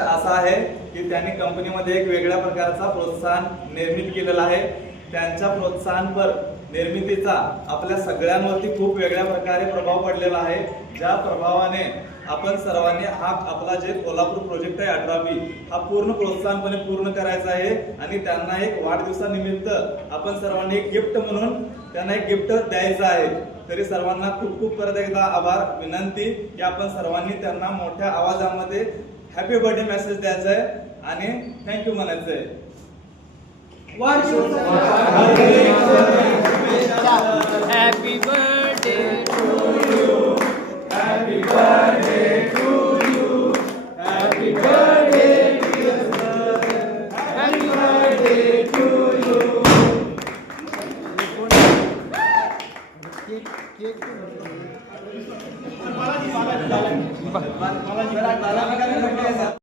असा आहे की त्यांनी कंपनीमध्ये एक वेगळ्या प्रकारचा प्रोत्साहन निर्मित केलेला आहे। त्यांच्या प्रोत्साहनपर निर्मितीचा आपल्या सगळ्यांवरती खूप वेगळ्या प्रकारे प्रभाव पडलेला आहे। ज्या प्रभावाने आपण सर्वांनी हा आपला जे कोल्हापूर प्रोजेक्ट आहे 18B हा पूर्ण प्रोत्साहनपणे पूर्ण करायचा आहे आणि त्यांना एक वाढदिवसानिमित्त आपण सर्वांनी एक गिफ्ट म्हणून त्यांना एक गिफ्ट द्यायचं आहे। तरी सर्वांना खूप खूप परत एकदा आभार विनंती की आपण सर्वांनी त्यांना मोठ्या आवाजामध्ये हॅपी बर्थडे मेसेज द्यायचा आहे आणि थँक्यू म्हणायचं आहे। Happy birthday to you. Happy birthday